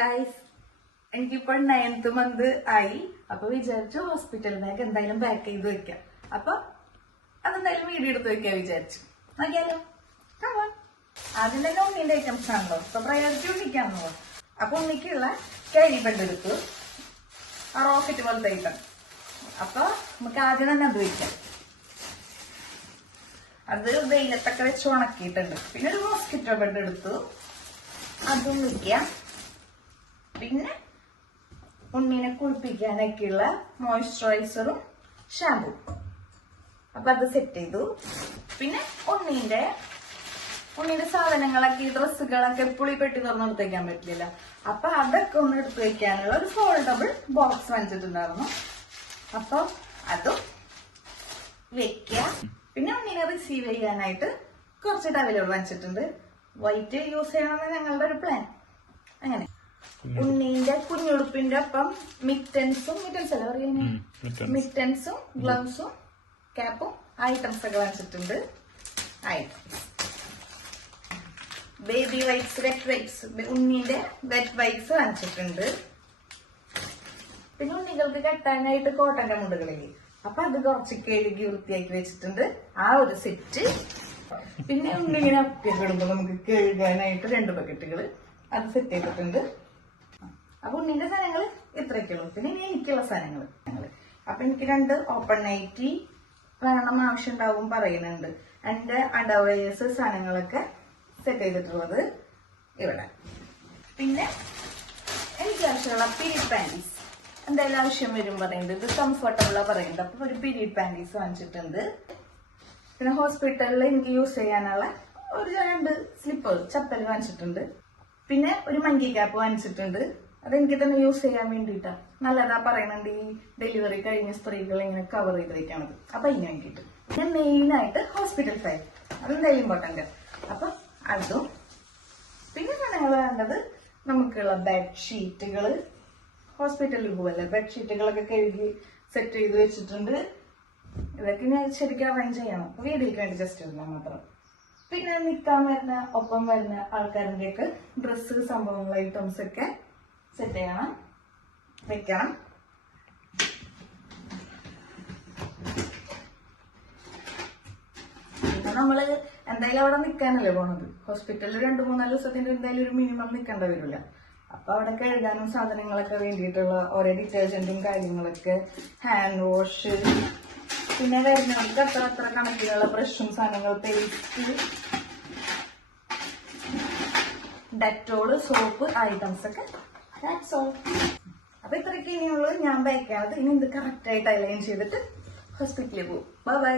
Guys എനിക്കിപ്പോൾ ninth month ആയി. അപ്പൊ വിചാരിച്ചു ഹോസ്പിറ്റൽ ബാഗ് എന്തായാലും പാക്ക് ചെയ്ത് വെക്കാം. അപ്പൊ അതെന്തായാലും വീഡിയോ എടുത്ത് വെക്കാൻ വിചാരിച്ചു. നോക്കിയാലോ? അതിന്റെ ഉണ്ണിന്റെ ഐറ്റംസ് ആണല്ലോ. അപ്പൊ പ്രയോറിറ്റി ഉണ്ണിക്കാണല്ലോ. അപ്പൊ ഉണ്ണിക്കുള്ള കാരി ബെഡ് എടുത്തു. ആ റോക്കറ്റ് പോലത്തെ ഐറ്റം അപ്പൊ നമുക്ക് ആദ്യം തന്നെ അത് വെക്കാം. അത് വെയിലത്തൊക്കെ വെച്ച് ഉണക്കിയിട്ടുണ്ട്. പിന്നെ ഒരു മോസ്കിറ്റോ ബെഡ് എടുത്തു. അതും വെക്കാം. പിന്നെ ഉണ്ണീനെ കുളിപ്പിക്കാനൊക്കെയുള്ള മോയ്സ്ചറൈസറും ഷാമ്പു. അപ്പൊ അത് സെറ്റ് ചെയ്തു. പിന്നെ ഉണ്ണീന്റെ ഉണ്ണീന്റെ സാധനങ്ങളൊക്കെ ഈ ഡ്രസ്സുകളൊക്കെ പുളി പെട്ടി തുറന്ന് എടുത്ത് വെക്കാൻ പറ്റില്ല അപ്പൊ അതൊക്കെ ഒന്ന് എടുത്ത് വയ്ക്കാനുള്ള ഒരു ഫോൾഡബിൾ ബോക്സ് വാങ്ങിച്ചിട്ടുണ്ടായിരുന്നു. അപ്പൊ അതും വെക്കുക പിന്നെ ഉണ്ണീനെ റിസീവ് ചെയ്യാനായിട്ട് കുറച്ച് ടവലുകൾ വാങ്ങിച്ചിട്ടുണ്ട്. വൈറ്റ് യൂസ് ചെയ്യണമെന്ന് ഞങ്ങളുടെ ഒരു പ്ലാൻ അങ്ങനെ. ഉണ്ണീന്റെ കുഞ്ഞുടുപ്പിന്റെ ഒപ്പം മിറ്റൻസും മിറ്റൻസ് അല്ല പറയുന്നത് മിറ്റൻസും ഗ്ലൗസും ക്യാപ്പും ഐറ്റംസ് ഒക്കെ വാങ്ങിച്ചിട്ടുണ്ട്. Items baby wipes wet wipes ഉണ്ണീന്റെ wet wipes വാങ്ങിച്ചിട്ടുണ്ട്. പിന്നെ ഉണ്ണികൾക്ക് കെട്ടാനായിട്ട് കോട്ടന്റെ മുണ്ടുകളില്ലേ അപ്പൊ അത് കുറച്ച് കഴുകി വൃത്തിയാക്കി വെച്ചിട്ടുണ്ട്. ആ ഒരു സെറ്റ് പിന്നെ ഉണ്ണിങ്ങനെ അപ്പിയൊക്കെ ഇടുമ്പോ നമുക്ക് കഴുകാനായിട്ട് രണ്ട് ബക്കറ്റുകൾ അത് സെറ്റ് ചെയ്തിട്ടുണ്ട്. അപ്പൊ ഉണ്ണിന്റെ സാധനങ്ങൾ ഇത്രയൊക്കെയുള്ളൂ പിന്നെ ഇനി എനിക്കുള്ള സാധനങ്ങൾ അപ്പൊ എനിക്ക് രണ്ട് ഓപ്പൺ നൈറ്റി വേണം ആവശ്യം ഉണ്ടാവും പറയുന്നുണ്ട്. എന്റെ അഡവേഴ്സ് സാധനങ്ങളൊക്കെ സെറ്റ് ചെയ്തിട്ടുള്ളത് ഇവിടെ. പിന്നെ എനിക്ക് ആവശ്യമുള്ള പിരി പാന്റീസ് എന്തായാലും ആവശ്യം വരും പറയുന്നുണ്ട്. ഇത് കംഫർട്ടബിളാ പറയുന്നുണ്ട്. അപ്പൊ ഒരു പിരി പാന്റീസ് വാങ്ങിച്ചിട്ടുണ്ട്. പിന്നെ ഹോസ്പിറ്റലിൽ എനിക്ക് യൂസ് ചെയ്യാനുള്ള ഒരു രണ്ട് സ്ലിപ്പർ ചപ്പൽ വാങ്ങിച്ചിട്ടുണ്ട്. പിന്നെ ഒരു മങ്കി ക്യാപ്പ് വാങ്ങിച്ചിട്ടുണ്ട്. അതെനിക്ക് തന്നെ യൂസ് ചെയ്യാൻ വേണ്ടിട്ടാ നല്ലതാ പറയുന്നുണ്ട് ഈ ഡെലിവറി കഴിഞ്ഞ സ്ത്രീകൾ ഇങ്ങനെ കവർ ചെയ്ത് വെക്കണത് അപ്പൊ അതിന് വേണ്ടിയിട്ട് പിന്നെ മെയിൻ ആയിട്ട് ഹോസ്പിറ്റൽ ഫയൽ അതെന്തായാലും ഇമ്പോർട്ടന്റ് അപ്പൊ അതും. പിന്നെ ഞങ്ങൾ വേണ്ടത് നമുക്കുള്ള ബെഡ്ഷീറ്റുകൾ ഹോസ്പിറ്റലിൽ പോവല്ലേ? ബെഡ്ഷീറ്റുകളൊക്കെ കഴുകി സെറ്റ് ചെയ്ത് വെച്ചിട്ടുണ്ട്. ഇതൊക്കെ ഞാൻ ശരിക്കും അറേഞ്ച് ചെയ്യണം. വീഡിയോക്ക് വേണ്ടി ജസ്റ്റ് ഇല്ല മാത്രം. പിന്നെ നിൽക്കാൻ വരുന്ന ഒപ്പം വരുന്ന ആൾക്കാരുടെയൊക്കെ ഡ്രസ്സ് സംഭവങ്ങൾ ഐറ്റംസ് ഒക്കെ സെറ്റ് ചെയ്യണം. വെക്കണം. പിന്നെ നമ്മൾ എന്തായാലും അവിടെ നിൽക്കാനല്ലേ പോണത്? ഹോസ്പിറ്റലിൽ രണ്ടു മൂന്നാൽ ദിവസത്തിന്റെ എന്തായാലും ഒരു മിനിമം നിൽക്കേണ്ട വരില്ല അപ്പൊ അവിടെ കഴുകാനും സാധനങ്ങളൊക്കെ വേണ്ടിയിട്ടുള്ള ഓരോ ഡിറ്റർജന്റും കാര്യങ്ങളൊക്കെ ഹാൻഡ് വാഷ് പിന്നെ വരുന്നവർക്ക് അത്ര അത്ര കണക്കിലുള്ള ബ്രഷും സാധനങ്ങൾ പേസ്റ്റ് ഡെറ്റോൾ സോപ്പ് ഐറ്റംസ് ഒക്കെ ദാറ്റ്സ് ഓൾ അപ്പൊ ഇത്രയൊക്കെ ഇനിയുള്ളൂ ഞാൻ ബൈക്കാണത് ഇനി ഇത് കറക്റ്റായിട്ട് അലൈൻ ചെയ്തിട്ട് ഹോസ്പിറ്റലിൽ പോകും ബൈ ബൈ